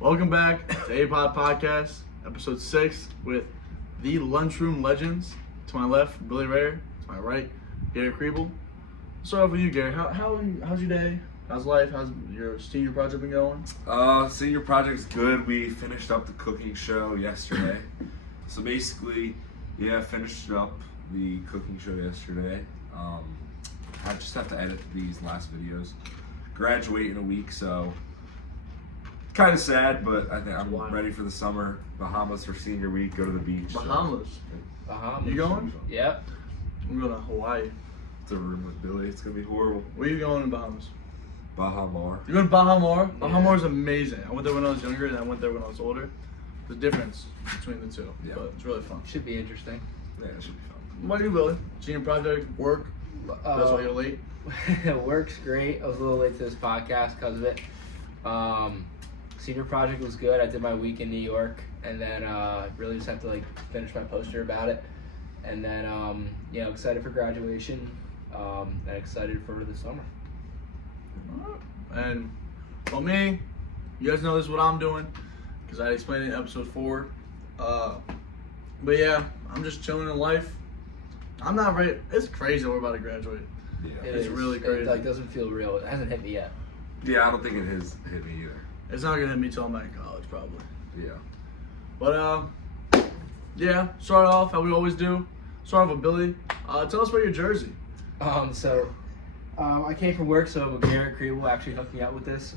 Welcome back to Apod Podcast, episode 6 with the Lunchroom legends. To my left, Billy Rare. To my right, Garrett Kriebel. Let's start off with you, Garrett. How's your day? How's life? How's your senior project been going? Senior project's good. We finished up the cooking show yesterday. So basically, finished up the cooking show yesterday. I just have to edit these last videos. Graduate in a week, so kind of sad, but I think I'm ready for the summer. Bahamas for senior week. Go to the beach. Bahamas. So. You going? Yep. I'm going to Hawaii. It's a room with Billy. It's gonna be horrible. Where are you going in Bahamas? Bahamar. You're going to Bahamar? Yeah. Bahamar is amazing. I went there when I was younger, and I went there when I was older. The difference between the two, but it's really fun. Should be interesting. Yeah, it should be fun. What do you, Billy? Senior project, work. That's why you're late. Work's great. I was a little late to this podcast because of it. Senior project was good. I did my week in New York, and then really just have to finish my poster about it. And then excited for graduation. And excited for the summer. And well, me, you guys know this is what I'm doing because I explained it in episode 4. But yeah, I'm just chilling in life. I'm not ready. It's crazy that we're about to graduate. Yeah. It's really crazy. It doesn't feel real. It hasn't hit me yet. Yeah, I don't think it has hit me either. It's not gonna hit me till I'm in college, probably. Yeah. But yeah. Start off how we always do. Start off with Billy. Tell us about your jersey. I came from work, so Garrett Kriebel actually hooked me up with this.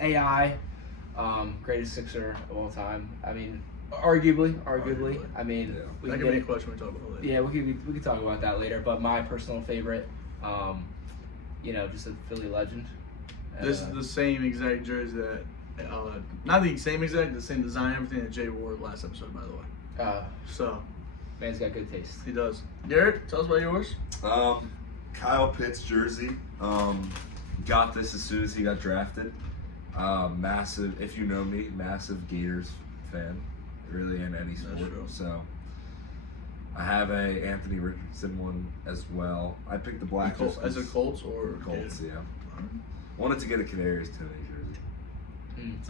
AI, greatest Sixer of all time. I mean, arguably. I mean, that could be a question we talk about later. Yeah, we could talk about that later. But my personal favorite, just a Philly legend. This is the same exact jersey that, not the same exact, the same design, everything that Jay wore last episode, by the way. So, man's got good taste. he does. Garrett, tell us about yours. Kyle Pitts jersey. Got this as soon as he got drafted. Massive, if you know me, massive Gators fan. Really in any sport. So I have a Anthony Richardson one as well. I picked the black. As a Colts or Colts, yeah. Wanted to get a Canaries today jersey.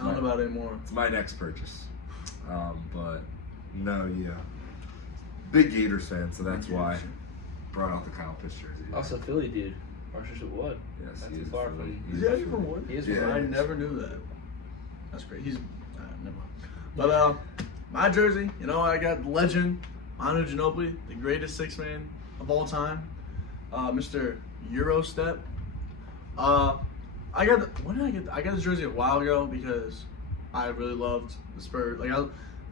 I don't know about it anymore. It's my next purchase. But no, yeah. Big Gators fan, so that's why I brought out the Kyle Pitts jersey. Also Philly dude. Archbishop Wood. Yes, That's he is far Philly. from. Is he actually from Wood? He is Yeah. from I Wood. never knew that. That's great. He's never mind. But my jersey, I got legend Manu Ginobili, the greatest 6-man of all time, Mr. Eurostep. I got this jersey a while ago because I really loved the Spurs.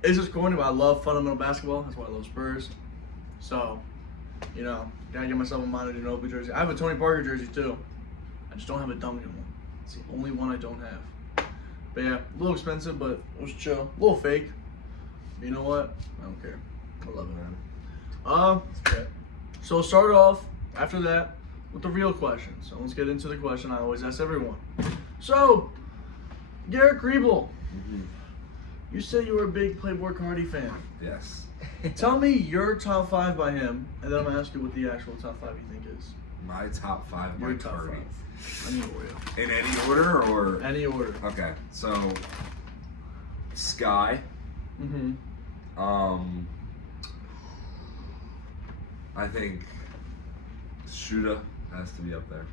It's just corny, but I love fundamental basketball. That's why I love Spurs. So, gotta get myself a Manu Ginobili jersey. I have a Tony Parker jersey too. I just don't have a Duncan one. It's the only one I don't have. But yeah, a little expensive, but it was chill. A little fake. But you know what? I don't care. I love it, man. So start off after that with the real question. So let's get into the question I always ask everyone. So, Garrett Kriebel, you said you were a big Playboy Cardi fan. Yes. Tell me your top 5 by him, and then I'm gonna ask you what the actual top 5 you think is. My top 5 by Your top Cardi. 5. I need Oreo. In any order or? Any order. Okay, so Sky. Mm-hmm. I think Shooter has to be up there.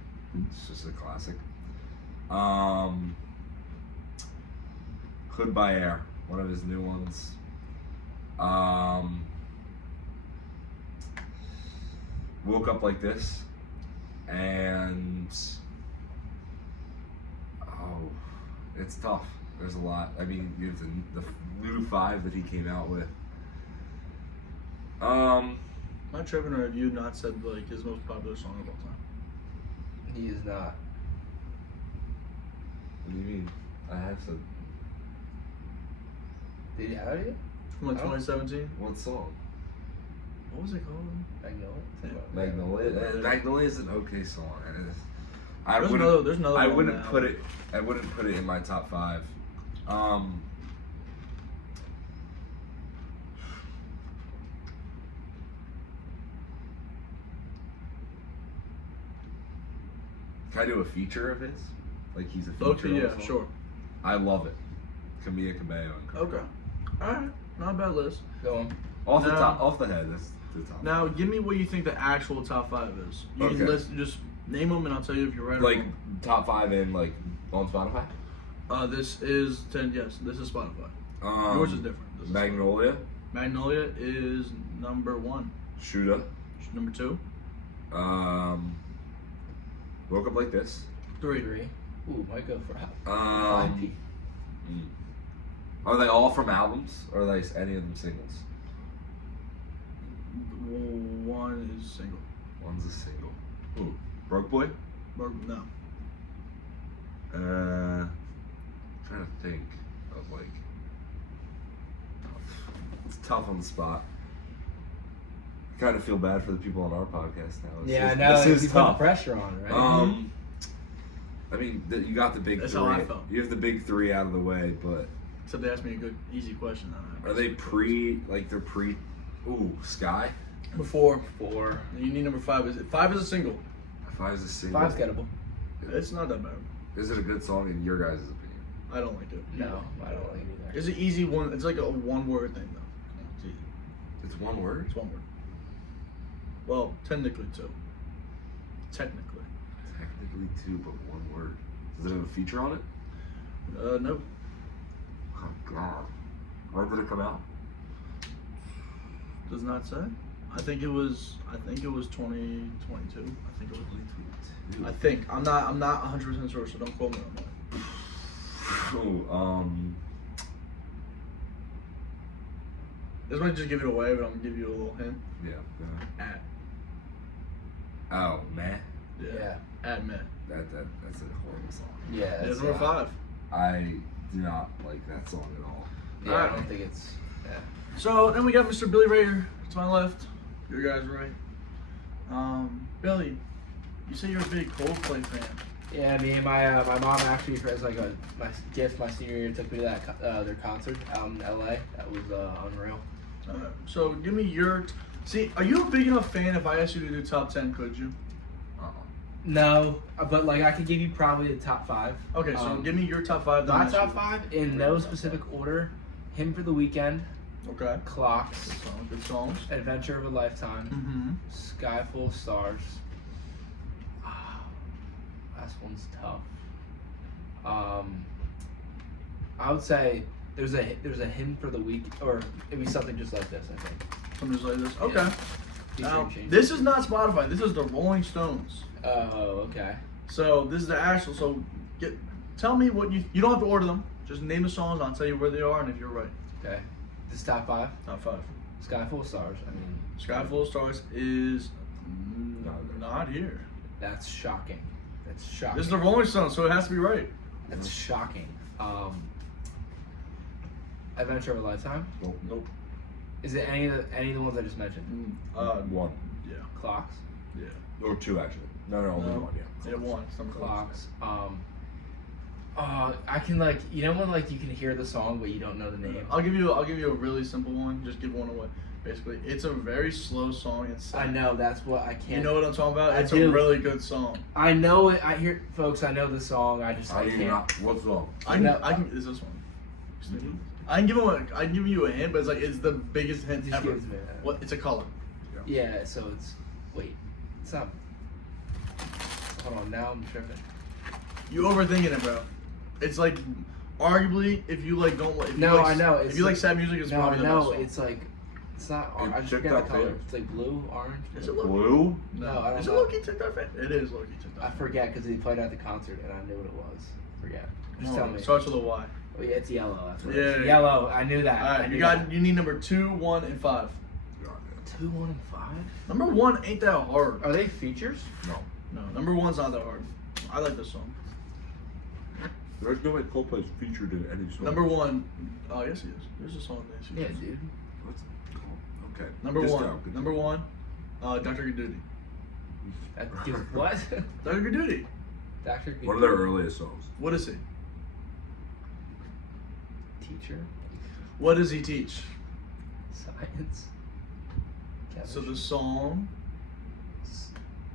It's just a classic. Hood by Air, one of his new ones. Woke Up Like This, and it's tough. There's a lot. I mean, you have the Ludo 5 that he came out with. My tripping, or have you not said his most popular song of all time? He is not. What do you mean? I have said. Did he have it? From 2017? What song? What was it called? Magnolia. Magnolia is an okay song. There's another I one wouldn't now. put it. I wouldn't put it in my top 5. Can I do a feature of his? Like he's a feature. Okay, yeah, also? sure. I love it. Camilla Cabello. And Kriebel. Okay. All right. Not a bad list. Go on. Off the head, that's the top. Now, give me what you think the actual top 5 is. You can Okay. list, just name them, and I'll tell you if you're right. Like or top 5 in like on Spotify. wrong. This is 10. Yes, this is Spotify. Yours is different. This is Magnolia, Spotify. Magnolia is number 1. Shooter. Number 2. Woke Up Like This. 3. Ooh, might go for 5P. Are they all from albums, or are they any of them singles? 1 is single. One's a single. Ooh, Broke Boy. Or, no. Trying to think of like. It's tough on the spot. I kind of feel bad for the people on our podcast now. Yeah, I know. This You is put the tough. pressure on, right? I mean, you got the big That's 3. how I felt. You have the big 3 out of the way, but Except they asked me a good, easy question. are they they're pre? Ooh, Sky. Before. 4. You need number 5. Is it 5 is a single? 5 is a single. 5's gettable. It's not that bad. Is it a good song in your guys' opinion? I don't like it. No, I don't like it either. It's an easy one. It's like a one-word thing, though. Come on, it's easy. It's one word. It's one word. Well, technically 2. Technically. Technically 2, but one word. Does it have a feature on it? No. Oh God. When did it come out? Does not say. I think it was 2022. I think it was. I think. I'm not 100% sure, so don't quote me on that. Oh, This might just give it away, but I'm gonna give you a little hint. yeah. At. Oh, man. Yeah. At Met. That's a horrible song. Yeah. Yeah, That's number 5. I do not like that song at all. Yeah, Alright. I don't think it's. Yeah. So then we got Mr. Billy Rader to my left. Your guys right. Billy, you say you're a big Coldplay fan. Yeah, me and my mom actually, as like my gift my senior year, took me to that their concert out in LA. That was unreal. So give me your. See, are you a big enough fan? If I asked you to do top 10, could you? No, but like I could give you probably the top 5. Okay, so give me your top 5. then My I top should- 5 in no specific order: Hymn for the Weekend, Okay. Clocks, Good song. Good songs. Adventure of a Lifetime, Mm-hmm. Sky Full of Stars. Last one's tough. I would say there's a hymn for the week, or it'd be something just like this. I think. Something just like this. Okay. Yeah. Now, Featuring this is not Spotify. This is the Rolling Stones. Oh, okay. So this is the actual. So tell me what you don't have to order them. Just name the songs. I'll tell you where they are and if you're right. Okay. This top 5. Top 5. Sky Full of Stars. I mean, Sky Full of Stars is not here. that's shocking. That's shocking. This is the Rolling Stones, so it has to be right. That's shocking. Adventure of a Lifetime. Nope. Is it any of the ones I just mentioned? One. Yeah. Clocks. Yeah. Or 2, actually. No, only No. one, yeah. Yeah, one. Some Clocks. I can like when like you can hear the song but you don't know the name. I'll give you a really simple one. Just give one away. Basically, it's a very slow song. It's I know that's what I can't. You know what I'm talking about? I It's do. a really good song. I know it. I hear folks. I know the song. I I do can't. not. What's wrong? I can. Is this one? I can give you a hint, but it's the biggest hint Just ever. give it to me. What? It's a color. Yeah. So it's it's not. Hold on. Now I'm tripping. You overthinking it, bro. It's like, arguably, if you like don't like. No, I know. If you like sad music, it's No, probably I the know. best song. It's like it's not. It I just checked forget the out color. there. It's like blue, orange. Is it Loki? Blue? No, I don't Is know. it Loki TikTok fan? It is Loki TikTok. I forget because he played at the concert and I knew what it was. Forget. Just No, tell me. it starts with a Y. Oh yeah, it's yellow. That's what Yeah, it is. yeah. Yellow. I knew that. All I right, knew you need number 2, 1, and 5. 2, 1, and 5. Number 1 ain't that hard. Are they features? No. No, number 1's not that hard. I like this song. There's no way Coldplay's featured in any song. Number 1, oh yes he is. There's a song that Yeah, dude. What's it called? Okay. Number Disco, 1. good Number job. 1, Dr. Goodoody. Dude, what? Dr. Goodoody. Dr. Good. One of their earliest songs. What is he? Teacher. What does he teach? Science. So Chemistry. the song.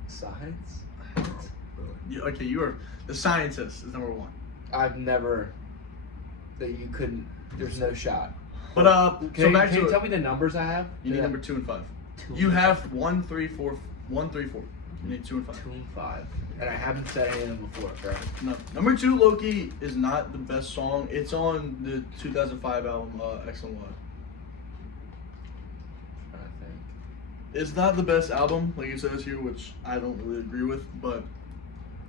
Science. Okay, you are the scientist is number 1. I've never. that you couldn't. There's no shot. But Can back you to tell it. me the numbers I have? You need Yeah. number 2 and 5. 2 You and have 1, 3, 4. You need 2 and 5. 2 and 5, and I haven't said any of them before, correct? No. Number 2, Loki, is not the best song. It's on the 2005 album, X and Y. I think. It's not the best album, like it says here, which I don't really agree with, but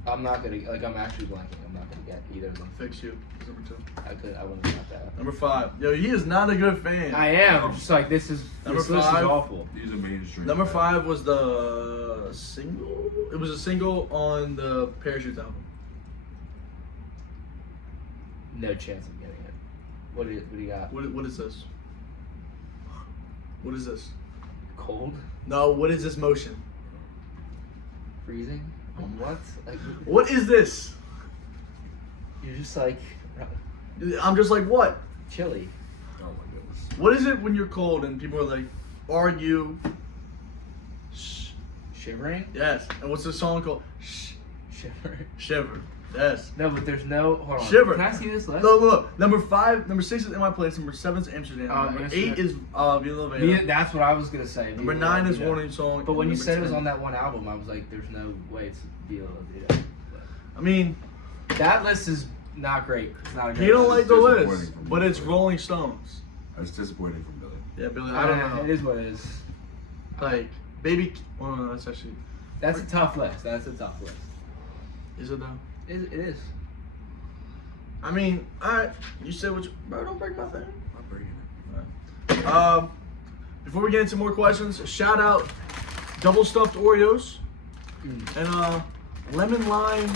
I'm not gonna I'm actually blanking. I'm not gonna get either of them. Fix You is number 2. I wouldn't have got that. Number 5. Yo, he is not a good fan. I am. I'm just like this Number list is 5. awful. These are mainstream. Number 5 was the single. It was a single on the Parachutes album. No chance of getting it. What do you got? What is this? What is this? Cold? No, what is this motion? Freezing? What? Like What is this? you're just like I'm just like, what? chilly. Oh my goodness. What is it when you're cold and people are like, are you? Shivering? Yes. And what's the song called? Shivering. Shiver. Yes. No, but there's no. Hold on. Shiver. Can I see this list? Look. Number 5, number 6 is In My Place. Number 7 is Amsterdam. Number 8 is Vila Veda. Yeah, that's what I was gonna say. Number Vila 9 is Vida. Warning Song. But when you Number said it was 10 on that one album, I was like, "There's no way it's Vila Vida." I mean, That list is not great. It's not a great. he don't list. like the disappointing list, from but Billy. it's Rolling Stones. That's disappointing from Billy. Yeah, Billy. I don't know. It is what it is. Like, baby. Well, no, that's actually. That's a tough list. That's a tough list. Is it though? It is. I mean, alright. You said what you. Bro, don't break my thing. I'm bringing it. Before we get into more questions, shout out double stuffed Oreos and lemon lime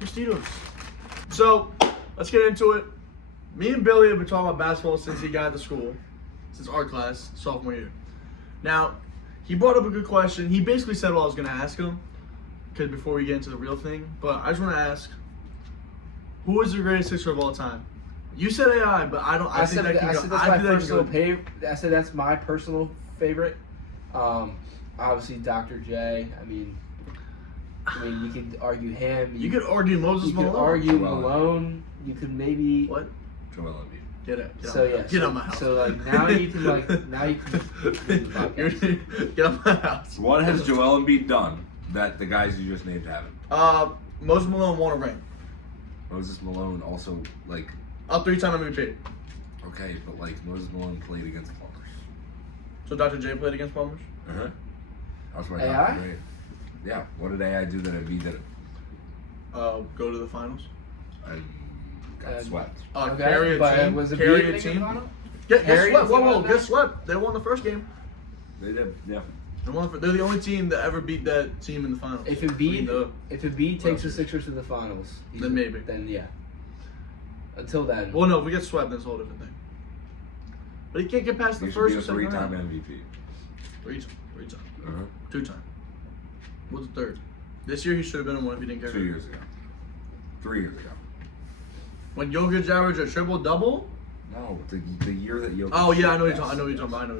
Tostitos. So let's get into it. Me and Billy have been talking about basketball since he got to school, since art class, sophomore year. Now, he brought up a good question. He basically said what I was going to ask him, because before we get into the real thing. But I just want to ask, who is the greatest Sixer of all time? You said AI, but I don't. I said think that can that's go. my I think that can personal go. favorite. I said that's my personal favorite. Obviously Dr. J. I mean, you could argue him. You could argue Moses You could Malone. argue Well, Malone. You could maybe. What? Joel Embiid. Get it. Get So out. yeah. Get so, out my house. So like now you can Get out my house. What has Joel Embiid done that the guys you just named haven't? Moses Malone won a ring. Moses Malone also, like, A 3-time MVP. okay, but like Moses Malone played against Plumbers. So Dr. J played against Palmers. Uh-huh. That's why AI? Dr. J. Yeah. What did AI do that Embiid didn't? Go to the finals. And got swept. Okay, Carry a but team. was it Carry Embiid a making team. the final? Get Carry swept. a team Whoa, on get that? swept. They won the first game. They did. Yeah. They're the only team that ever beat that team in the finals. If I mean, Embiid takes the Sixers to the finals, Then maybe. Then yeah. Until then. well, no, if we get swept, that's a whole different thing. But he can't get past He the should first be or a second three-time round. MVP. Three-time. Uh-huh. 2-time. What's the third? This year he should have been in one if he didn't carry. 2 years ago. 3 years ago. When Jokic averaged a triple-double? No, the year that Jokic. Oh, yeah, I know you're yes, talking yes. about.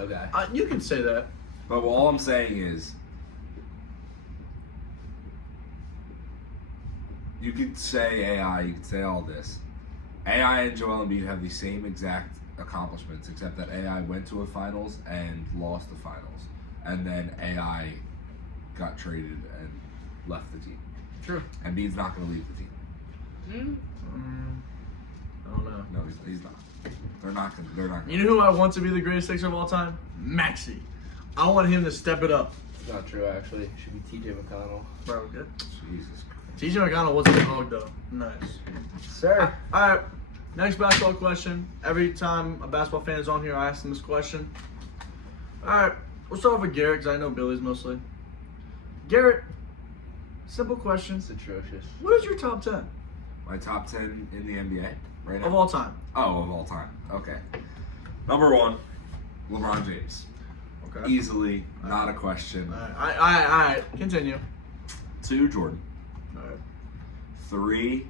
Okay. You can say that. But all I'm saying is, you could say AI, you could say all this. AI and Joel Embiid have the same exact accomplishments, except that AI went to a finals and lost the finals. And then AI got traded and left the team. True. Embiid's not going to leave the team. I don't know. No, he's not. They're not going to. You know who I want to be the greatest Sixer of all time? Maxey. I want him to step it up. It's not true actually. It should be TJ McConnell. Bro, good. Jesus Christ. TJ McConnell wasn't a dog though. Nice. Sir. All right. Next basketball question. Every time a basketball fan is on here, I ask them this question. All right. We'll start off with Garrett because I know Billy's mostly. Garrett, simple question. It's atrocious. What is your top 10 My top 10 in the NBA right now? of all time? Oh, of all time. Okay. Number 1, LeBron James. Okay. Easily, not a question. All right. Continue. 2, Jordan. All right. 3,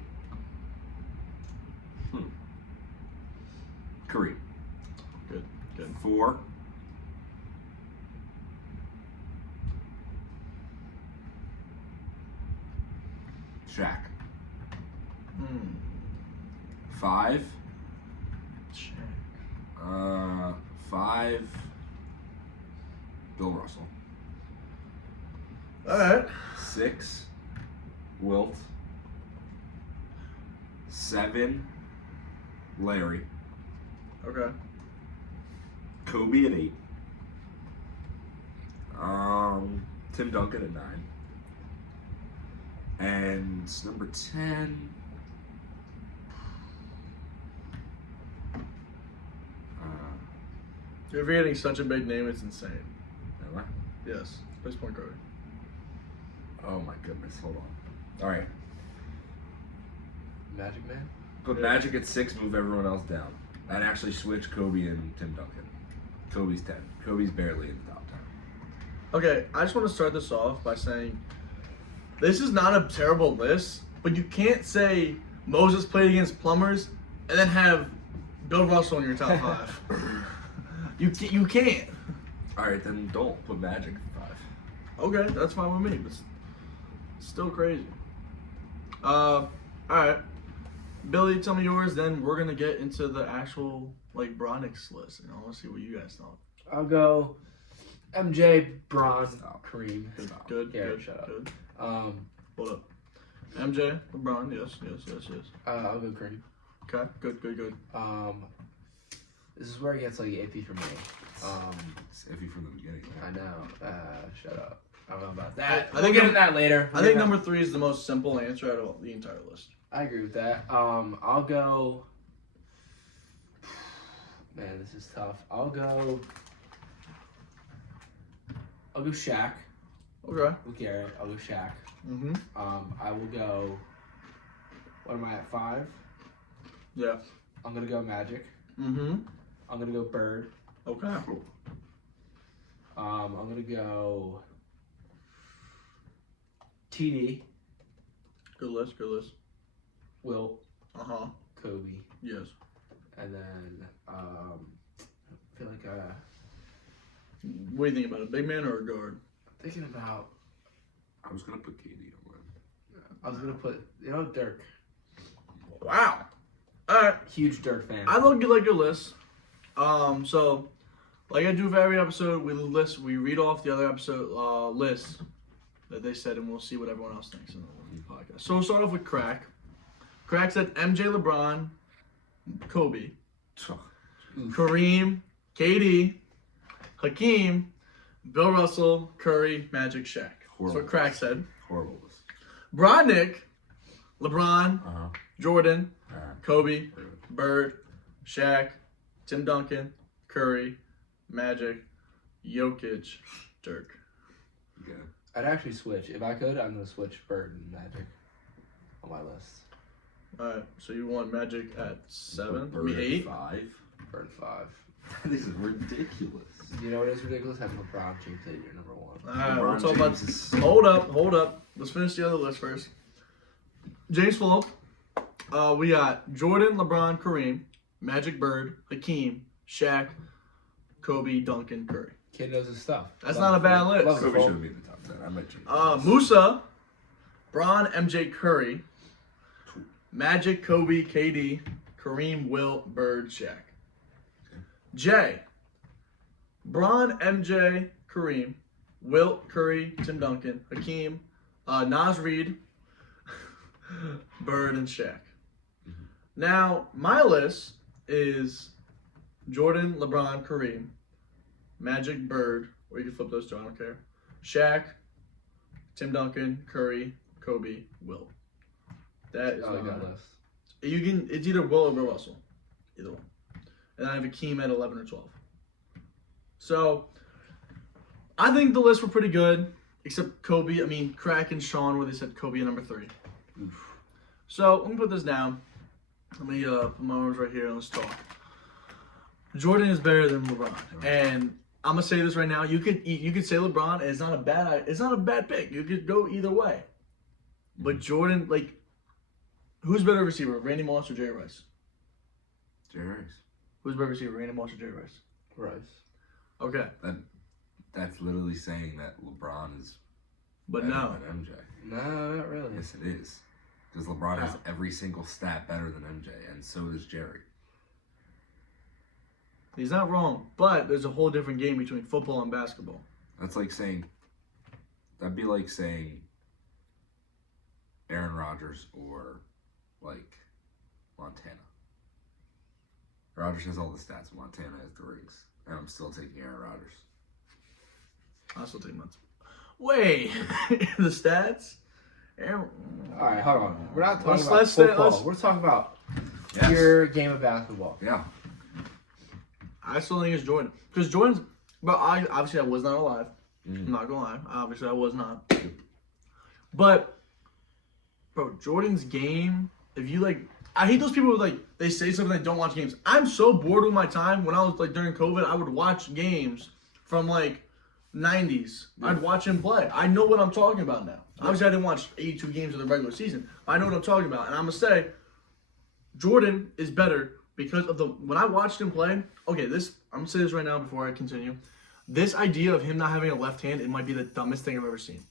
Kareem. Good. 4, Shaq. 5, Shaq. 5. Bill Russell. All right. 6. Wilt. 7. Larry. Okay. Kobe at 8. Tim Duncan at 9. And number 10. You're forgetting such a big name, it's insane. Am I? Yes. Place point guard. Oh my goodness, hold on. Alright. Magic Man. Put Magic at 6, move everyone else down. I'd actually switch Kobe and Tim Duncan. Kobe's 10. Kobe's barely in the top 10. Okay, I just want to start this off by saying this is not a terrible list, but you can't say Moses played against plumbers and then have Bill Russell in your top 5. You can't. Alright, then don't put Magic at 5. Okay, that's fine with me, but still crazy. Alright. Billy, tell me yours, then we're gonna get into the actual like Bronix list, and I wanna see what you guys thought. I'll go MJ, Bron, Stop. Kareem. Good, Garrett, good, shut up. good. Um, Hold up. MJ, LeBron, yes. I'll go Kareem. Okay, good. This is where it gets like iffy for me. It's iffy from the beginning. I know. Shut up. I don't know about that. I We'll think get into that later. I think number 3 is the most simple answer out of the entire list. I agree with that. I'll go. Man, this is tough. I'll go Shaq. Okay. With Garrett. I'll go Shaq. Mm-hmm. I will go. What am I at 5? Yeah. I'm gonna go Magic. Mm-hmm. I'm gonna go Bird. Okay. I'm gonna go TD. Good list. Wilt. Uh-huh. Kobe. Yes. And then I feel like What do you think about it? Big man or a guard? thinking about. I was gonna put KD on mine. I was gonna put Dirk. Wow. Alright. Huge Dirk fan. I look like your list. So like I do for every episode, we read off the other episode lists that they said, and we'll see what everyone else thinks in the podcast. So we'll start off with Crack. Crack said MJ, LeBron, Kobe, Kareem, KD, Hakeem, Bill Russell, Curry, Magic, Shaq. That's what Crack said. Horrible list. Brodnick, LeBron, Jordan, Kobe, Bird. Bird, Shaq, Tim Duncan, Curry, Magic, Jokic, Dirk. Yeah. I'd actually switch. If I could, I'm gonna switch Bird and Magic on my list. Alright, so you want Magic at 7? Bird Me at 8? 5. Bird 5. This is ridiculous. You know what is ridiculous? Having LeBron James at your number 1. Alright, we'll LeBron talk about. James is- Hold up. Let's finish the other list first. James Fulop. We got Jordan, LeBron, Kareem, Magic, Bird, Hakeem, Shaq, Kobe, Duncan, Curry. Kid knows his stuff. That's not a bad list. Love Kobe it. shouldn't be in the top 10. I might change. Musa, Bron, MJ, Curry, Magic, Kobe, KD, Kareem, Wilt, Bird, Shaq. Jay, Bron, MJ, Kareem, Wilt, Curry, Tim Duncan, Hakeem, Nas Reed, Bird, and Shaq. Now, my list is Jordan, LeBron, Kareem, Magic, Bird, or you can flip those two, I don't care. Shaq, Tim Duncan, Curry, Kobe, Wilt. That is I like my that list. list. It's either Will or Bill Russell. Either one. And I have Hakeem at 11 or 12. So, I think the lists were pretty good, except Kobe. I mean, Crack and Sean, where they said Kobe at number 3. Oof. So, let me put this down. Let me put my arms right here and let's talk. Jordan is better than LeBron. And I'm going to say this right now. You could say LeBron, and it's not a bad pick. You could go either way. But Jordan, like, who's better receiver, Randy Moss or Jerry Rice? Jerry Rice. Who's better receiver, Randy Moss or Jerry Rice? Rice. Okay. That's literally saying that LeBron is But better no. than MJ. No, not really. Yes, it is. Because LeBron has How? every single stat better than MJ, and so does Jerry. He's not wrong, but there's a whole different game between football and basketball. That'd be like saying Aaron Rodgers or like Montana. Rodgers has all the stats, Montana has the rings, and I'm still taking Aaron Rodgers. I'll still take Montana. Wait, the stats? All right, hold on. We're not talking about let's football. We're talking about your game of basketball. Yeah. I still think it's Jordan. Because Jordan's... But I was not alive. I'm not going to lie. Obviously, I was not. But, bro, Jordan's game, if you, like... I hate those people who, like, they say something they don't watch games. I'm so bored with my time. When I was, like, during COVID, I would watch games from, like, 90s. Yeah. I'd watch him play. I know what I'm talking about now. Yeah. Obviously, I didn't watch 82 games of the regular season. But I know what I'm talking about. And I'm going to say, Jordan is better because of when I watched him play, I'm going to say this right now before I continue. This idea of him not having a left hand, it might be the dumbest thing I've ever seen.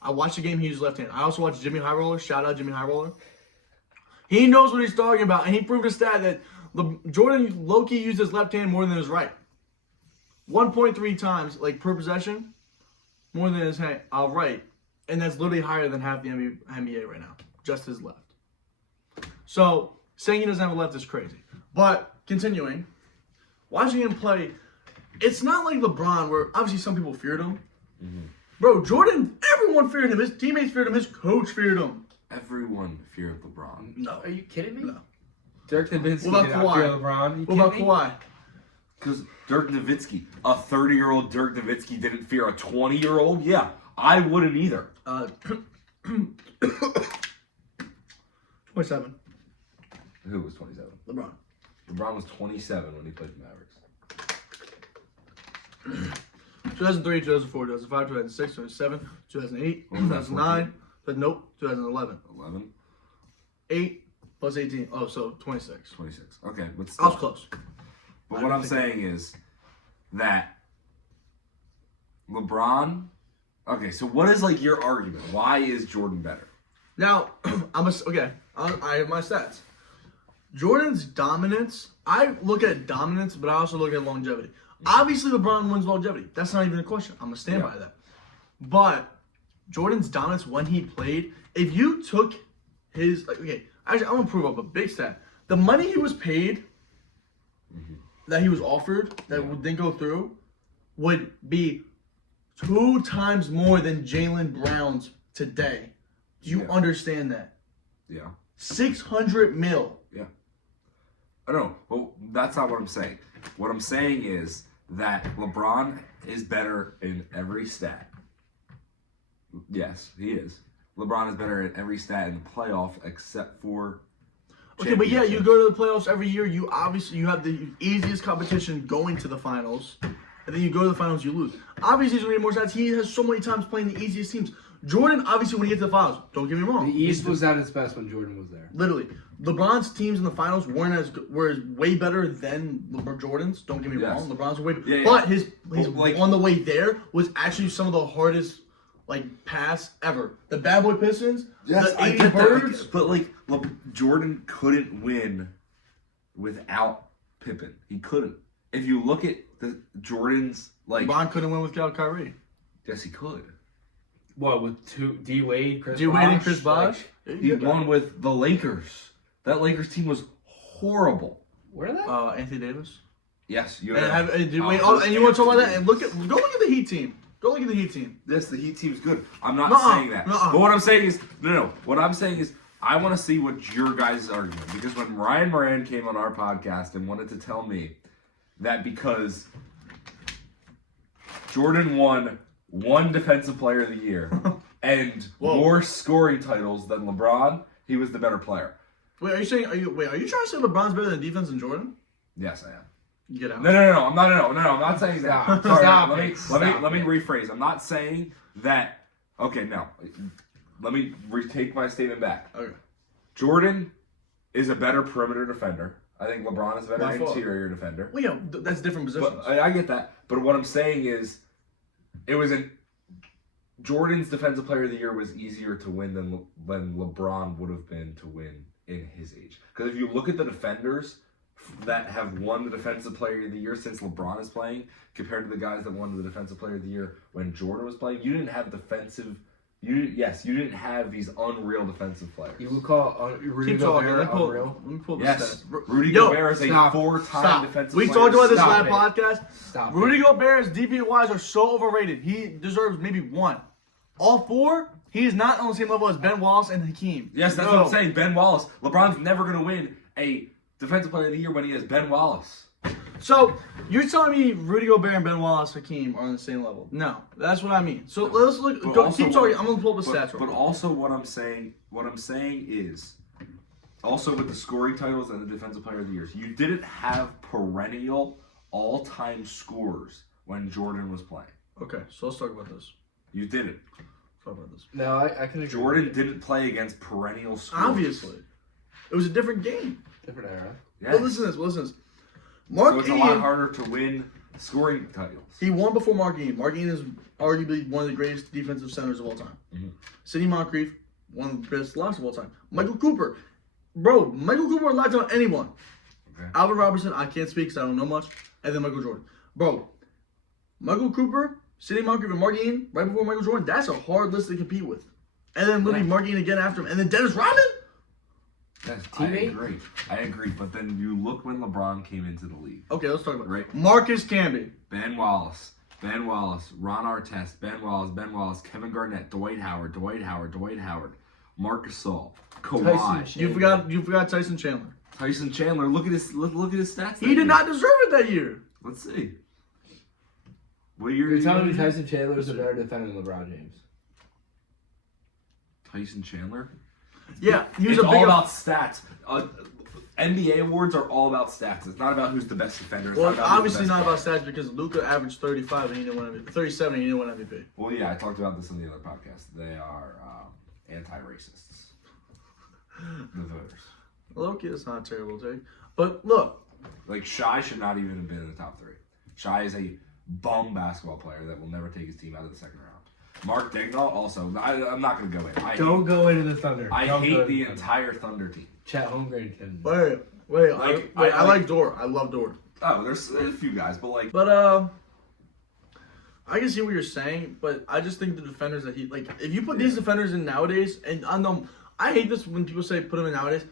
I watched the game, he used left hand. I also watched Jimmy High Roller. Shout out Jimmy High Roller. He knows what he's talking about, and he proved a stat that Jordan low-key used his left hand more than his right. 1.3 times, like, per possession, more than his right. And that's literally higher than half the NBA right now. Just his left. So, saying he doesn't have a left is crazy. But, continuing, watching him play, it's not like LeBron where obviously some people feared him. Mm-hmm. Bro, Jordan, everyone feared him. His teammates feared him. His coach feared him. Everyone feared LeBron. No. Are you kidding me? No. Dirk Nowitzki did not fear LeBron. What about Kawhi? Because Dirk Nowitzki, a 30-year-old Dirk Nowitzki didn't fear a 20-year-old? Yeah, I wouldn't either. 27. Who was 27? LeBron. LeBron was 27 when he played the Mavericks. 2003, 2004, 2005, 2006, 2007, 2008, 2009. But nope, 2011. 11? 8 plus 18. Oh, so 26. 26. Okay, but I still. was close. But what I'm saying is that LeBron... Okay, so what is, like, your argument? Why is Jordan better? Now, I have my stats. Jordan's dominance, I look at dominance, but I also look at longevity. Obviously, LeBron wins longevity. That's not even a question. I'm going to stand by that. But Jordan's dominance when he played, if you took his... actually, I'm going to prove up a big stat. The money he was paid, that he was offered, that didn't go through, would be 2 times more than Jaylen Brown's today. Do you understand that? Yeah. $600 million. Yeah. I don't know. Well, that's not what I'm saying. What I'm saying is that LeBron is better in every stat. Yes, he is. LeBron is better at every stat in the playoff except for... Okay, but yeah, you go to the playoffs every year. You have the easiest competition going to the finals. And then you go to the finals, you lose. Obviously, he's going to get more stats. He has so many times playing the easiest teams. Jordan, obviously, when he gets to the finals, don't get me wrong. The East was at its best when Jordan was there. Literally. LeBron's teams in the finals were way better than Jordan's. Don't get me wrong. LeBron's way better. Yeah. But his on the way there was actually some of the hardest pass ever. The Bad Boy Pistons, the 80 Birds. But Jordan couldn't win without Pippen. He couldn't. If you look at the Jordan's LeBron couldn't win without Kyrie. Yes, he could. What, with D Wade, Chris D Wade and Chris Bosh? He won with the Lakers. That Lakers team was horrible. Where are they? Anthony Davis. Yes, you and you want to talk about that? And go look at the Heat team. Go look at the Heat team. Yes, the Heat team's good. I'm not saying that. But what I'm saying is, no. What I'm saying is, I want to see what your guys' argument. Because when Ryan Moran came on our podcast and wanted to tell me that because Jordan won 1 Defensive Player of the Year and more scoring titles than LeBron, he was the better player. Wait, are you trying to say LeBron's better than defense than Jordan? Yes, I am. Get out. No, I'm not saying that. Sorry, let me rephrase. I'm not saying that. Okay, no. Let me take my statement back. Okay. Jordan is a better perimeter defender. I think LeBron is a better interior defender. Well, yeah, that's different positions. But I get that. But what I'm saying is, Jordan's Defensive Player of the Year was easier to win than LeBron would have been to win in his age. Because if you look at the defenders that have won the Defensive Player of the Year since LeBron is playing, compared to the guys that won the Defensive Player of the Year when Jordan was playing. You didn't have defensive. You didn't have these unreal defensive players. You would call Rudy Gobert unreal? Let me pull the Yes, stats. Rudy Gobert is a stop. 4-time defensive We player. talked about this Stop last it. podcast. Stop Rudy it. Gobert's DPOYs are so overrated. He deserves maybe 1. All 4, he is not on the same level as Ben Wallace and Hakeem. Yes, that's No. what I'm saying. Ben Wallace. LeBron's never going to win a Defensive Player of the Year when he has Ben Wallace. So, you're telling me Rudy Gobert and Ben Wallace, Hakeem are on the same level? No, that's what I mean. So, let's look. But Go, also keep talking. what- I'm going to pull up the stats. But real quick. also what I'm saying is, also with the scoring titles and the Defensive Player of the Years, you didn't have perennial all-time scorers when Jordan was playing. Okay, so let's talk about this. You didn't. Let's talk about this. No, I can agree. Jordan didn't play against perennial scorers. Obviously. It was a different game. Different era. Yes. But listen to this. Mark So it's a lot Ian, harder to win scoring titles. he won before Mark Ian. Mark Ian is arguably one of the greatest defensive centers of all time. Mhm. Sidney Moncrief, one of the best locks of all time. Michael Cooper. Bro, Michael Cooper locked on anyone. Okay. Alvin Robertson, I can't speak because I don't know much. And then Michael Jordan. Bro, Michael Cooper, Sidney Moncrief, and Mark Ian right before Michael Jordan, that's a hard list to compete with. And then literally Mark Ian again after him. And then Dennis Rodman? That's I teammate. agree. But then you look when LeBron came into the league. Okay, let's talk about it. Right. Marcus Camby. Ben Wallace, Ron Artest, Ben Wallace, Kevin Garnett, Dwight Howard, Marc Gasol, Kawhi, Tyson You forgot Tyson Chandler. Tyson Chandler. Look at his stats. He did not deserve it that year. Let's see. What year? You're telling me did he- Tyson Chandler is a better defender than LeBron James? Tyson Chandler? Yeah, he was It's a all big about stats. NBA awards are all about stats. It's not about who's the best defender. It's Well, not about who's obviously the not best about stats because Luka averaged 35 and he didn't win MVP. 37 and he didn't win MVP. player. Well, yeah, I talked about this on the other podcast. They are anti-racists. The voters. Loki, that's not a terrible take. But look, Like, Shai should not even have been in the top 3. Shai is a bum basketball player that will never take his team out of the second round. Mark Daigneault also. I'm not going to go in. Don't go into the Thunder. I Don't go hate into the Thunder. entire Thunder team. Chet Holmgren can. wait, Like, I like Dort. I love Dort. Oh, there's a few guys, but like, But I can see what you're saying, but I just think the defenders that he like. If you put these defenders in nowadays, and I hate this when people say put them in nowadays.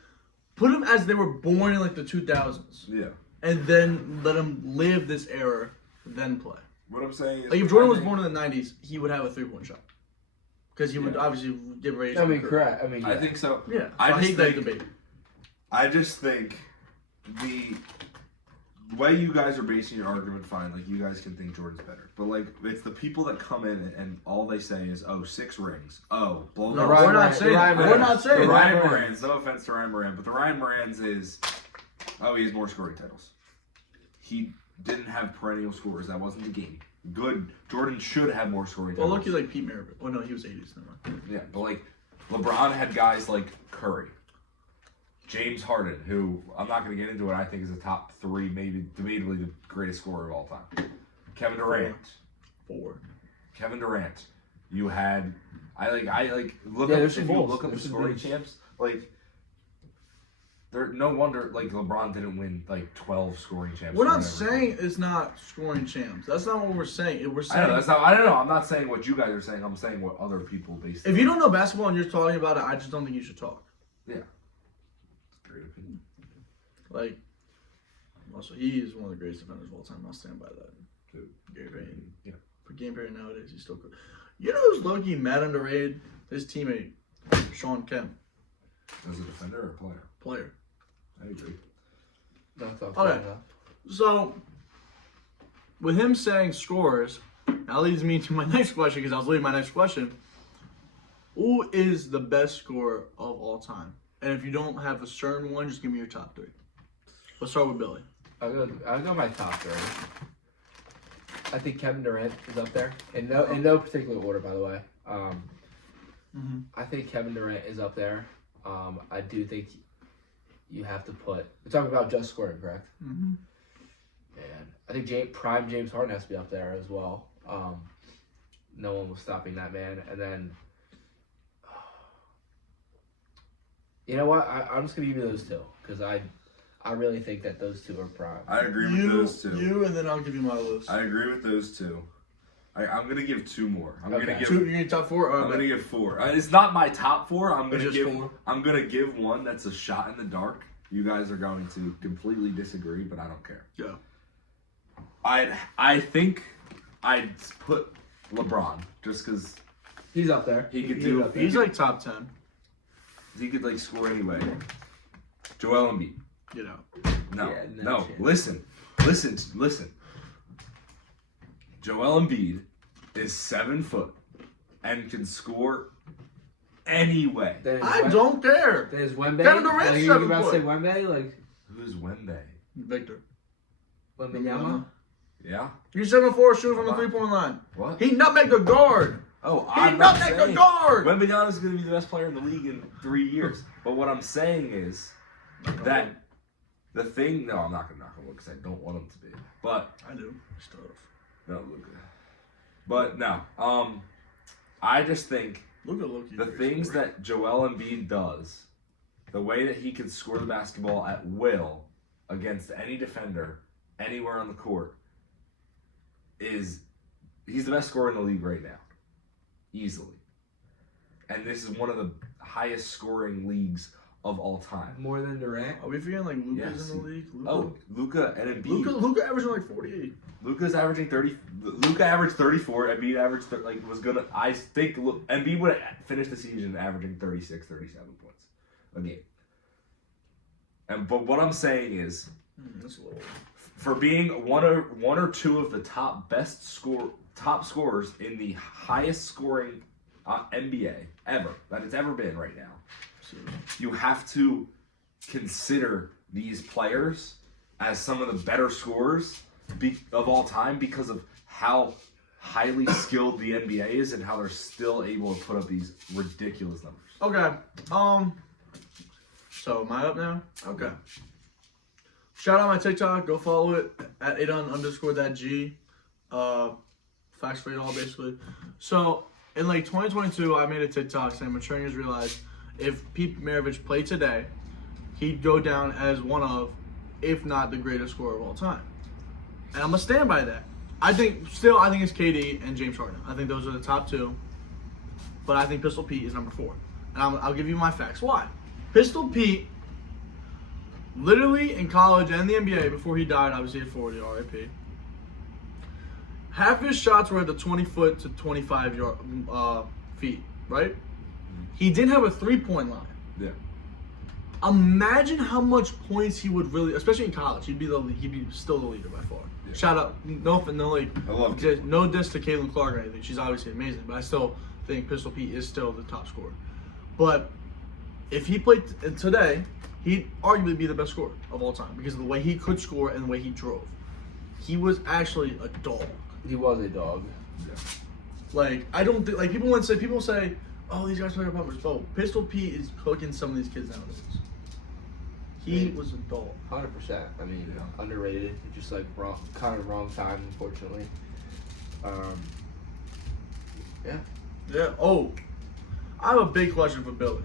Put them as they were born in like the 2000s, yeah. and then let them live this era, then play. What I'm saying is, Like if Jordan was born in the 90s, he would have a 3-point shot because he would obviously give raise. I mean, correct. I mean, I think so. Yeah, so I I just hate that think- debate. I just think the way you guys are basing your argument, fine. Like, you guys can think Jordan's better, but like, it's the people that come in and all they say is, "Oh, 6 rings." Oh, blow No, the we're not saying that. We're not saying the that. Ryan Morans. No offense to Ryan Moran, but the Ryan Morans is, oh, he has more scoring titles. He didn't have perennial scores. That wasn't the game. Good. Jordan should have more scoring Well, titles. look, like Pete Maravich. Oh no, he was 80s. Never mind. Yeah, but like LeBron had guys like Curry, James Harden, who I'm not going to get into it. I think is a top 3, maybe debatably the greatest scorer of all time. Kevin Durant. 4. Kevin Durant. You had I look Yeah, up there's if some you bulls. look up the There's some scoring bigs. champs, like there no wonder like LeBron didn't win like 12 scoring champs. We're or not whatever. saying it's not scoring champs. That's not what we're saying. We're I saying know that's not. I don't know. I'm not saying what you guys are saying. I'm saying what other people based. if you don't know basketball and you're talking about it, I just don't think you should talk. Great opinion. Like, also, he is one of the greatest defenders of all time. I'll stand by that. Dude. Gary Payton. Yeah. For Game Perry nowadays, he's still good. You know who's low-key mad underrated? His teammate, Sean Kemp, As a defender or a player? player. I agree. That's all Okay. So, with him saying scores, that leads me to my next question because I was leaving my next question. Who is the best scorer of all time? And if you don't have a certain one, just give me your top 3. Let's start with Billy. I'll go my top 3. I think Kevin Durant is up there. In no particular order, by the way. I think Kevin Durant is up there. I do think you have to put. We're talking about just scoring, correct? Mm-hmm. And I think prime James Harden has to be up there as well. No one was stopping that man. And then, you know what? I'm just gonna give you those 2 because I I really think that those two are prime. I agree with those two. You, and then I'll give you my list. I agree with those two. I'm gonna give 2 more. I'm Okay. gonna give. Two, you need top 4? I'm gonna give 4. It's not my top 4. I'm gonna It's give. just 4? I'm gonna give one that's a shot in the dark. You guys are going to completely disagree, but I don't care. Yeah. I think I'd put LeBron just because He's up there. he could do. He's like top 10. He could like score anyway. Joel Embiid. You know. No, Yeah, no no. chance. Listen. Joel Embiid is 7 foot and can score anyway. I don't care. There's Wemby. Kevin Durant's Like, 7 you about to say foot. Wemby? Like Who's Wemby? Victor. Wembanyama? Yeah. He's 7'4", shooting from the 3-point line. What? He nutmegged a guard. Oh, He I'm not nutmegged a saying guard. Wembanyama's going to be the best player in the league in 3 years. But what I'm saying is that the thing. No, I'm not going to knock on wood because I don't want him to be. But I do. Stuff. no, Luka. But no. I just think Look at Loki. the things that Joel Embiid does, the way that he can score the basketball at will against any defender anywhere on the court, he's the best scorer in the league right now. Easily. And this is one of the highest scoring leagues of all time. More than Durant? Are we forgetting like Luka's Yes. in the league? Oh, Luka and Embiid. Luka averaging like 48. Luka's averaging 30. Luka averaged 34. Embiid averaged I think Embiid would have finished the season averaging 36, 37 points a game. But what I'm saying is, That's a little. for being one or two of the top scorers in the highest scoring NBA ever that it's ever been right now, you have to consider these players as some of the better scorers of all time because of how highly skilled the NBA is and how they're still able to put up these ridiculous numbers. Okay. So am I up now? Okay. Shout out my TikTok. Go follow it at @8on_that_G. Facts for y'all, basically. So in like 2022, I made a TikTok saying Maturians realized if Pete Maravich played today, he'd go down as one of, if not the greatest scorer of all time. And I'm gonna stand by that. I think it's KD and James Harden. I think those are the top 2. But I think Pistol Pete is number 4. And I'll give you my facts. Why? Pistol Pete, literally in college and the NBA before he died, obviously at 40, RIP. Half his shots were at the 20 foot to 25 feet, right? He didn't have a 3-point line. Yeah. Imagine how much points he would really, especially in college, he'd be still the leader by far. Yeah. Shout out, no like, I love no diss to Caitlin Clark or anything. She's obviously amazing, but I still think Pistol Pete is still the top scorer. But if he played today, he'd arguably be the best scorer of all time because of the way he could score and the way he drove. He was actually a dog. He was a dog. Yeah. Like, I don't think, like, people say, oh, these guys play about pumpers. Oh, Pistol Pete is cooking some of these kids nowadays. He was a dog. 100%. I mean, underrated. Just like wrong time, unfortunately. Yeah. Yeah. Oh, I have a big question for Billy.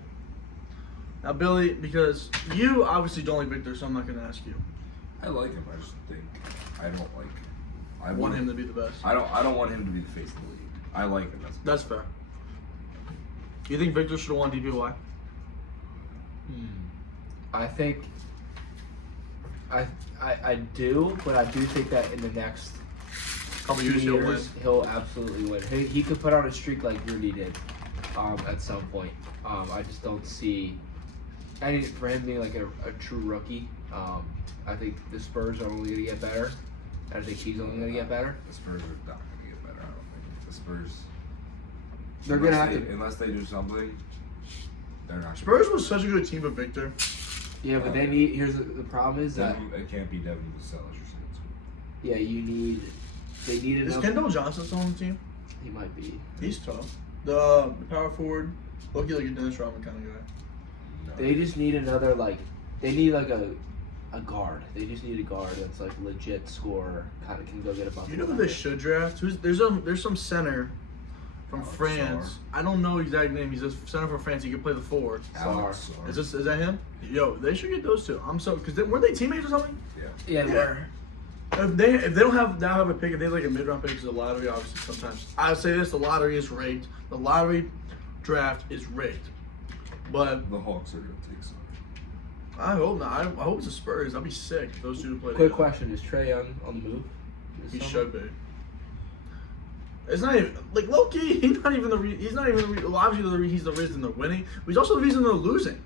Now, Billy, because you obviously don't like Victor, so I'm not going to ask you. I like him. I just think I don't like. I want him to be the best. I don't want him to be the face of the league. I like him. That's fair. You think Victor should have won DPOY? I think I do, but I do think that in the next Couple few years he'll absolutely win. He could put on a streak like Rudy did at some point. I just don't see any for him being like a true rookie. I think the Spurs are only going to get better. I think he's only going to get better. The Spurs are not going to get better. I don't think the Spurs. They're going to have to. Unless they do something. They're not. Spurs was such a good team with Victor. Yeah, but they need. Here's the problem is that it can't be Devin Vassell as your second scorer. yeah, they need Is enough. Kendall Johnson still on the team? He might be. He's tough. The power forward, look like a Dennis Rodman kind of guy. No. They just need another they need like a guard. They just need a guard that's like legit scorer, kind of can go get a bucket. You know who they should draft? There's some center from Alex France. Sarr. I don't know his exact name. He's a center for France. He can play the forward. Alex Sarr. Is that him? Yo, they should get those two. Because weren't they teammates or something? Yeah, they were. If they don't have a pick, if they have like a mid-round pick, because the lottery obviously sometimes. I would say this: the lottery is rigged. The lottery draft is rigged. But The Hawks are gonna take some. I hope not. I hope it's the Spurs. I'll be sick if those two play Quick together. question: is Trae Young on the move? He should be. It's not even like low key. He's not even the. He's not even the. Well, obviously, he's the reason they're winning, but he's also the reason they're losing.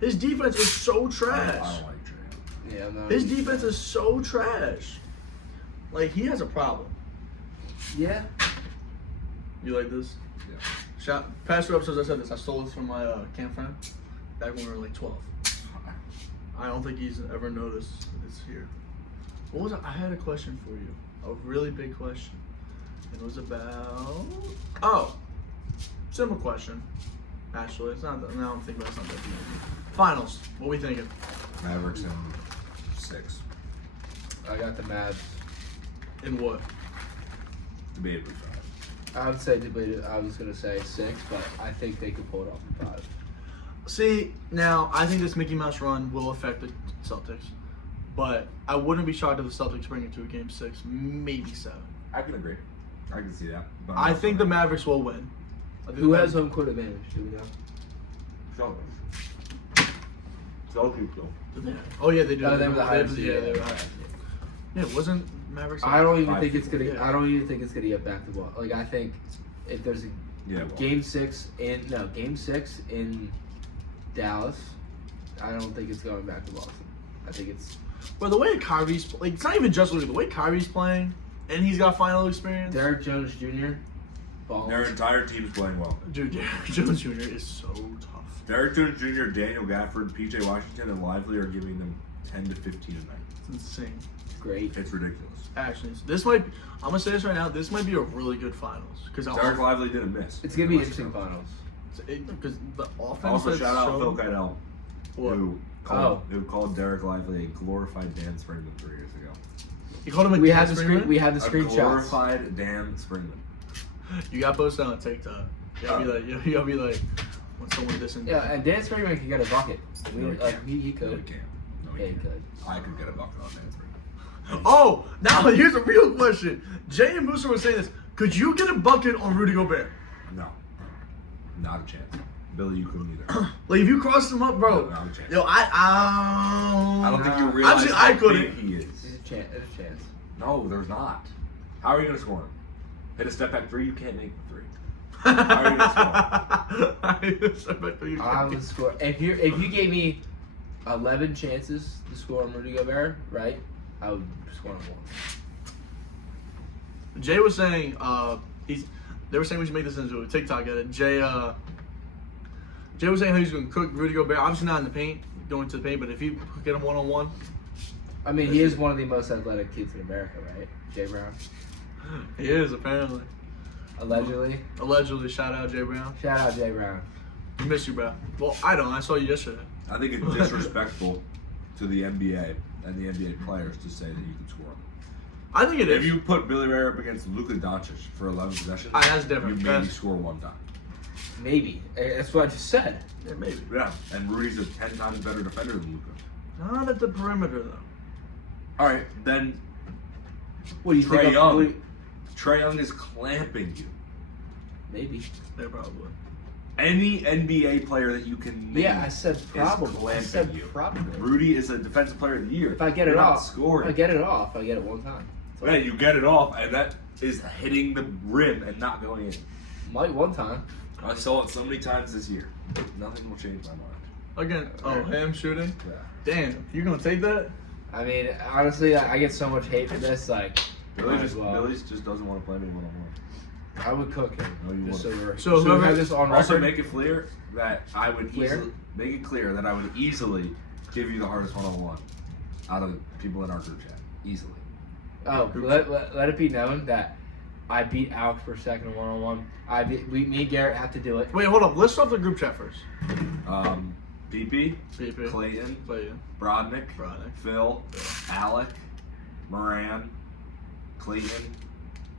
His defense is so I trash. don't like Trae. Yeah, no. His defense is so trash. Like he has a problem. Yeah. You like this? Yeah. Past 2 episodes I said this. I stole this from my camp friend back when we were like 12. I don't think he's ever noticed it's here. What was it? I had a question for you. A really big question. It was about simple question. Actually, it's not. Now I'm thinking about something. Finals. What we thinking? Mavericks in 6. I got the Mavs. In what? Debatably 5. I would say debated. I was gonna say 6, but I think they could pull it off in 5. See, now I think this Mickey Mouse run will affect the Celtics, but I wouldn't be shocked if the Celtics bring it to a game 6, maybe 7. I can agree. I can see that. But I think the Mavericks will win. I think Who the has home court advantage? Do we know? Celtics though. Do they? Oh yeah, they do. Oh, they were the highest. Yeah, they were the highest. Yeah, wasn't Mavericks? I don't even 5 think it's gonna. yeah. I don't even think it's gonna get back to ball. Like I think if there's a Yeah. Well, game 6 in Dallas, I don't think it's going back to Boston. I think it's But the way Kyrie's like, it's not even just Luka. The way Kyrie's playing, and he's got final experience. Derrick Jones Jr. Balls. their entire team's playing well. Dude, Derrick Jones Jr. is so tough. Derrick Jones Jr., Daniel Gafford, PJ Washington, and Lively are giving them 10 to 15 a night. It's insane. Great. It's ridiculous. Actually, so this might. I'm gonna say this right now. This might be a really good finals because Derek Lively didn't miss. It's gonna be interesting finals. because the offense. Also, that's shout out so, Phil Keitel, What? who called Derek Lively a glorified Dan Springman 3 years ago. You called him a We Dan had the screen. Springman? We had the A screenshots. glorified Dan Springman. You got posted on TikTok. You gotta be like, you gotta be like, when someone dissing. Yeah, and Dan Springman could get a bucket. No, he can't. He No, he could. can't. No, Yeah, he can't. could. I could get a bucket on Dan Springman. Oh, now here's a real question. Jay and Booster were saying this. Could you get a bucket on Rudy Gobert? No. Not a chance. Billy, you couldn't either. Like if you crossed him up, bro. Not a chance. Yo, I don't think you realize Actually, how I couldn't. big he is. There's a chance. There's a chance. No, there's not. How are you going to score him? Hit a step back 3, you can't make the 3. How are you gonna score? I would score. If you gave me 11 chances to score on Rudy Gobert, right? I would score on 1. Jay was saying, they were saying we should make this into a TikTok edit. Jay was saying how he's going to cook Rudy Gobert. Obviously not in the paint, going to the paint, but if you get him one-on-one. I mean, he is one of the most athletic kids in America, right? Jay Brown. He is, apparently. Allegedly. Allegedly, shout out Jay Brown. Shout out Jay Brown. We miss you, bro. Well, I don't. I saw you yesterday. I think it's disrespectful to the NBA and the NBA players to say that you can score them. I think it is. If you put Billy Ray up against Luka Doncic for 11 possessions, that's different. you maybe That's- score 1 time. Maybe. That's what I just said. Yeah, maybe. Yeah, and Rudy's a 10 times better defender than Luka. Not at the perimeter, though. All right, then What do you Trae think? Young. Trae Young is clamping you. Maybe. They probably. Any NBA player that you can name Yeah, I said probably. I clamping said you. probably. Rudy is a defensive player of the year. If I get it You're not off, scoring. if I get it off, I get it 1 time. Yeah, you get it off, and that is hitting the rim and not going in. Might 1 time. I saw it so many times this year. Nothing will change my mind. Again, him shooting? Yeah. Damn, you gonna take that? I mean, honestly, I get so much hate for this. Like, might as well. Billy just doesn't want to play me one-on-one. I would cook him. No, you just wouldn't. so we're, So we whoever- have this on Also, record. make it clear that I would Clear? easily give you the hardest one-on-one out of the people in our group chat. Easily. Oh, let it be known that I beat Alex for a second one-on-one. Me and Garrett have to do it. Wait, hold up. Let's start the group chat first. PP, PP. Clayton, Clayton. Brodnick, Brodnick. Phil, Alec, Moran, Clayton,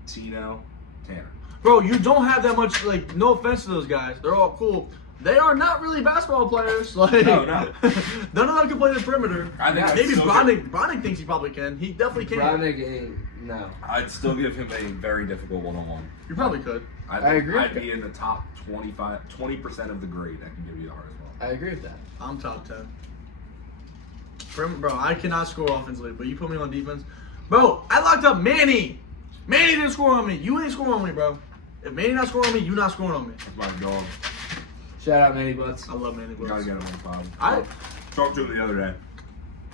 Tino, Tanner. Bro, you don't have that much, like, no offense to those guys. They're all cool. They are not really basketball players. Like, No. none of them can play the perimeter. I think Maybe I'd still Brodnick thinks he probably can. He definitely can. Brodnick, no. I'd still give him a very difficult one-on-one. You probably could. I agree with I'd be in the top 20% of the grade. I can give you a hard as well. I agree with that. I'm top 10. Bro, I cannot score offensively, but you put me on defense. Bro, I locked up Manny. Manny didn't score on me. You ain't scoring on me, bro. If Manny not scoring on me, you not scoring on me. That's my dog. Shout out Manny Butts. I love Manny You gotta Butts. get him on the problem. I Talked to him the other day.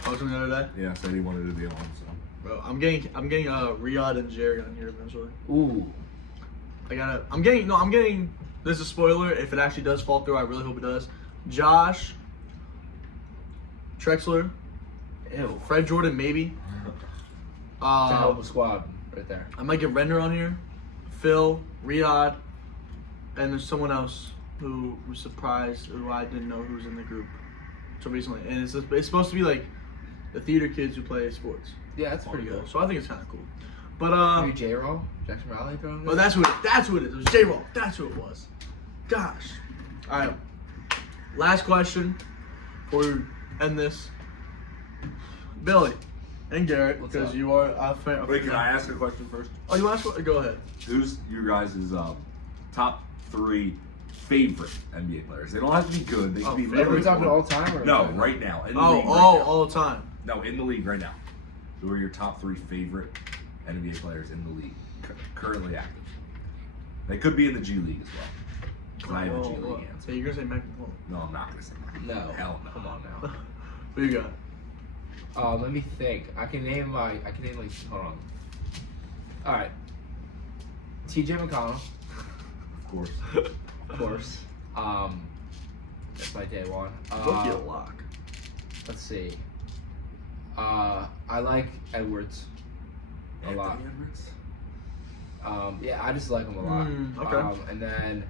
talked to him the other day. Yeah, said he wanted to be on. So Bro, I'm getting Riyadh and Jerry on here eventually. Ooh. I'm getting this is a spoiler. If it actually does fall through, I really hope it does. Josh, Trexler, Ew. Fred Jordan, maybe. It's a hell of a squad right there. I might get Render on here, Phil, Riyadh, and there's someone else who was surprised who I didn't know who was in the group so recently. And it's supposed to be like the theater kids who play sports. Yeah, that's pretty good. So I think it's kind of cool. But Maybe J-Roll? Jackson Raleigh throwing this? oh, that's who it is. It was J-Roll. That's who it was. Gosh. All right. Last question before we end this. Billy and Garrett, What's because up? you are a fan. wait, can I ask a question first? Oh, you ask? Go ahead. Who's your guys' top 3 favorite NBA players? They don't have to be good. They can Oh, be favorite? Are we talking memorable. all time? Or No, right now. In the Oh, league right now. all the time. No, in the league right now. Who are your top 3 favorite NBA players in the league currently active? They could be in the G League as well. 'Cause I have a G League answer. So you're gonna say Mac? No, I'm not gonna say that. No. Hell no. Come on now. Who you got? Let me think. I can name like, hold on. Alright. TJ McConnell, Of course. of course. That's my day one. Look you lock. Let's see. I like Edwards a lot. Anthony Edwards? Yeah, I just like him a lot. Okay. And then,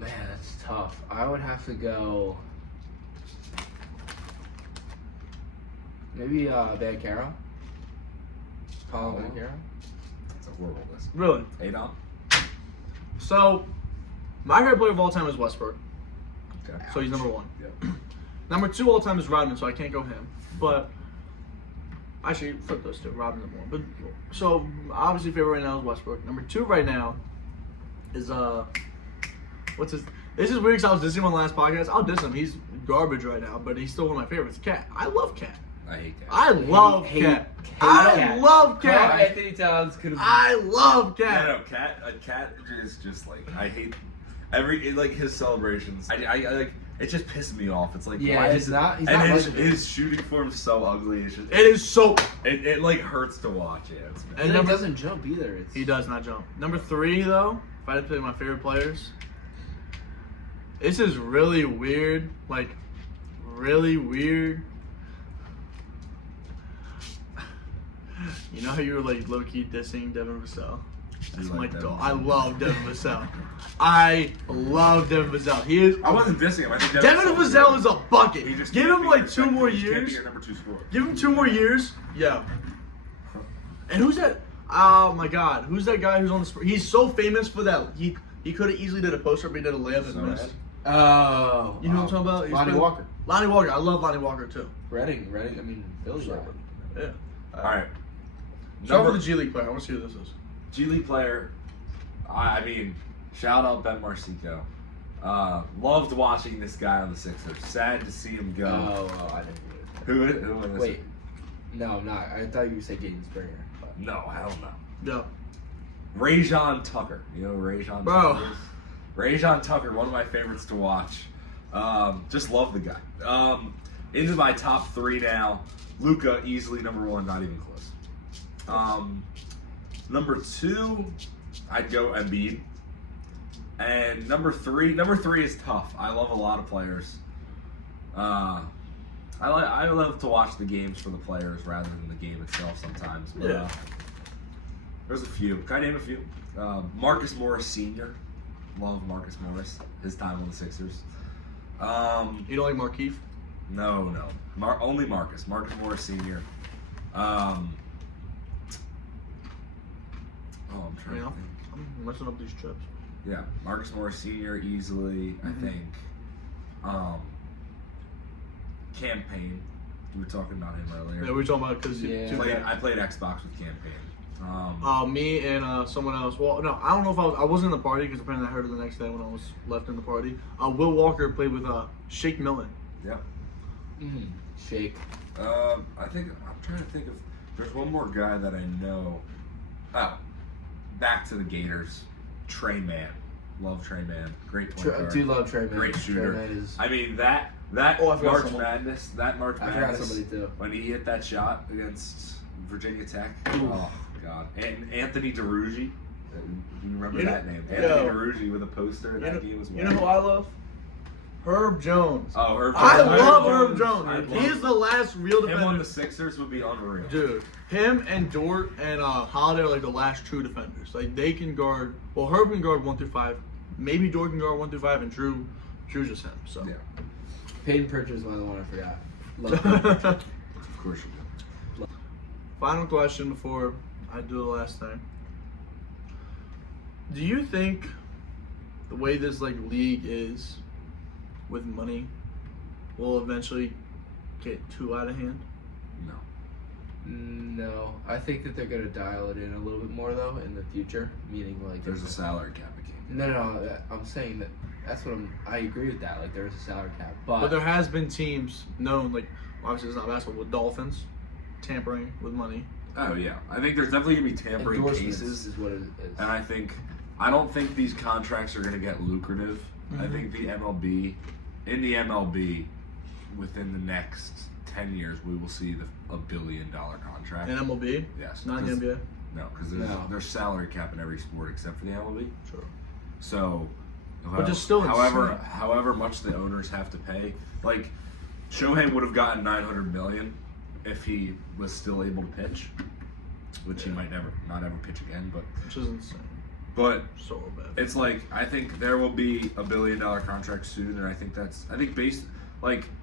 man, that's tough. I would have to go. Maybe Van Caro. Paul Van Caro. That's a horrible list. Really? Adon? So, my favorite player of all time is Westbrook. Okay. So he's number 1. Yep. Number 2 all time is Rodman, so I can't go him. But actually, flip those two. Rodman number 1. But so obviously, favorite right now is Westbrook. Number 2 right now is what's his? This is weird because I was dissing him on the last podcast. I'll diss him. He's garbage right now, but he's still one of my favorites. Cat. I love Cat. I hate that. I love Cat. I love Cat. Anthony Towns could have. I love Cat. No, Cat is just like, I hate like his celebrations. I like, it just pisses me off. It's like, Yeah, why it's is it- not- he's and not his, legendary. his shooting form's so ugly. It's just, It is so. it like hurts to watch. Yeah, it's bad. And And he number, doesn't jump either. It's, he does not jump. Number 3 though, if I had to pick my favorite players, this is really weird. Like, really weird. You know how you were like low key dissing Devin Vassell? That's You my like Devin dog. I Vassell? love Devin Vassell. I love Devin Vassell. He is. I wasn't dissing him. I think Devin Vassell is a bucket. He just Give can't him be like your 2 second- more he just can't be years. your number 2 scorer. Give him 2 more years. Yeah. And who's that? Oh my God, who's that guy who's on the? He's so famous for that. He could have easily did a post up. He did a layup and So missed. bad. Oh. You know what I'm talking about? He's Lonnie been- Walker. Lonnie Walker. I love Lonnie Walker too. Reading. I mean, Philly. Sure. Yeah. All right. Start Number- with the G League player. I want to see who this is. G League player. I mean, shout out Ben Marcico. Loved watching this guy on the Sixers. Sad to see him go. Oh, I didn't do it. Who is Wait. it? No, I'm not. I thought you would say Jaden Springer. But. No, hell no. Yeah. Rajon Tucker. You know who Rajon Bro. Tucker is? Rajon Tucker, one of my favorites to watch. Just love the guy. Into my top 3 now. Luka, easily number 1, not even close. Number 2, I'd go Embiid. And number three is tough. I love a lot of players. I love to watch the games for the players rather than the game itself sometimes. But, Yeah. there's a few. Can I name a few? Marcus Morris Sr. Love Marcus Morris. His time on the Sixers. You don't like Markeith? No. Only Marcus. Marcus Morris Sr. I'm trying You know? to think. I'm messing up these chips. Yeah, Marcus Morris Sr. easily, I think. Campaign. We were talking about him earlier. Yeah, we were talking about because I played Xbox with Campaign. me and someone else. Well, no, I don't know if I wasn't in the party because apparently I heard it the next day when I was left in the party. Will Walker played with Shake Milton. Yeah. Shake. I'm trying to think of. There's one more guy that I know. Oh, back to the Gators. Trey Mann. Love Trey Mann. Great point guard. Do love Trey Mann. Great shooter. Trey Mann is. I mean that I forgot March someone. Madness. That March I Madness. forgot somebody too. When he hit that shot against Virginia Tech. Ooh. Oh God. And Anthony DeRuggi. Do you remember You know- that name? Yo. Anthony DeRuggi with a poster in that game as well. You know who I love? Herb Jones. Oh, Herb I Jones. love Herb Jones. I He's love the last real him on the defender. Sixers would be unreal. Dude, him and Dort and Holiday are like the last true defenders. Like they can guard. Well, Herb can guard 1 through 5. Maybe Dort can guard 1 through 5, and Drew's just him. So. Yeah. Peyton Pritchard's another one I forgot. Love Peyton Pritchard. Of course you do. Final question before I do the last thing. Do you think the way this league is with money will eventually get too out of hand? No. No, I think that they're gonna dial it in a little bit more though in the future. Meaning There's a salary cap again. No. I'm saying that that's what I agree with that. Like there is a salary cap, But there has been teams known, obviously it's not basketball, with Dolphins tampering with money. Oh yeah, I think there's definitely gonna be tampering endorsements cases, is what it is. and I don't think these contracts are gonna get lucrative. I think the MLB, within the next 10 years, we will see a $1 billion contract. In MLB? Yes. Not in the NBA? No, because No. there's salary cap in every sport except for the MLB. Sure. So, Which is still insane. however much the owners have to pay, Shohei would have gotten $900 million if he was still able to pitch, which he might not ever pitch again. Which is insane. But So bad. it's I think there will be $1 billion contract soon, and I think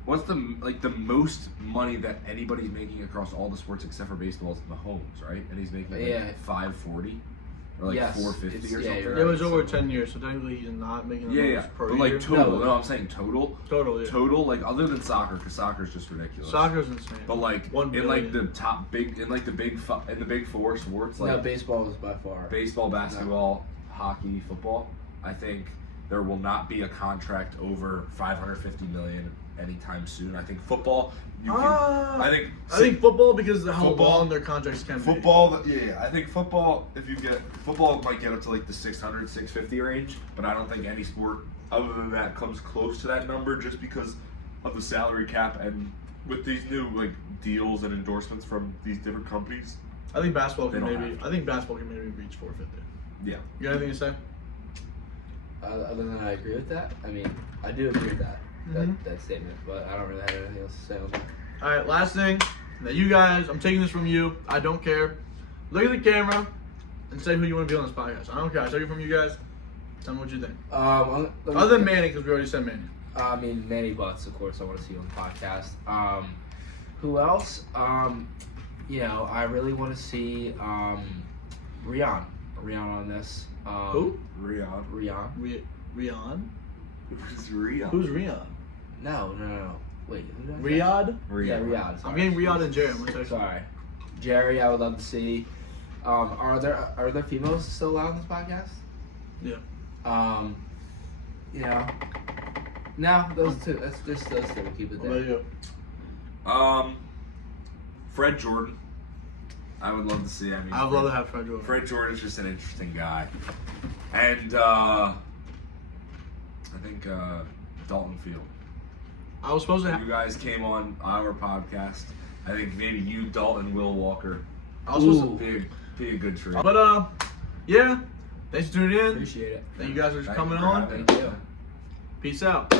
what's the most money that anybody's making across all the sports except for baseball is Mahomes, right? And he's making $540 or Yes, 450 it's- or yeah, something. you're It was right. over 10 years, so technically he's not making the Yeah, most per but year. total. No. No, I'm saying total. Total, yeah. Total, other than soccer, because soccer's just ridiculous. Soccer's insane. But 1 in billion. the top big in the big four sports No, baseball is by far. baseball, basketball, hockey, football, I think there will not be a contract over $550 million anytime soon. I think football. I think football because of how Football- long their contracts can be. I think football. If you get football, might get up to the 600, 650 range, but I don't think any sport other than that comes close to that number, just because of the salary cap and with these new deals and endorsements from these different companies. I think basketball They can don't maybe. have to. I think basketball can maybe reach 450. Yeah. You got anything to say? Other than I agree with that. I mean, I do agree with that that statement, but I don't really have anything else to say on that. All right, last thing. Now you guys, I'm taking this from you. I don't care. Look at the camera and say who you want to be on this podcast. I don't care. I take it from you guys. Tell me what you think. Other than Manny, because we already said Manny. I mean, Manny Butts, of course, I want to see on the podcast. Who else? I really want to see Rihanna on this. Who? Rihanna. Rihanna? Rihanna? Who's Rihanna? Who's Rihanna? No. Wait, who did I say? Riyadh? Yeah, Riyadh. I'm Sorry. getting Riyadh and Jerry. I'm gonna text you. Sorry, Jerry. I would love to see. Are there females still allowed on this podcast? Yeah. No, those two. That's just those two. We'll keep it What there. about you? Fred Jordan. I would love to see. I would love to have Fred Jordan. Fred Jordan is just an interesting guy, and I think Dalton Field. I was supposed to You have. guys came on our podcast. I think maybe you, Dalton, Will Walker. I was supposed Be a good trade. to. But yeah. Thanks for tuning in. Appreciate it. Thank you guys for Thank coming you for on. having Thank you. Peace out.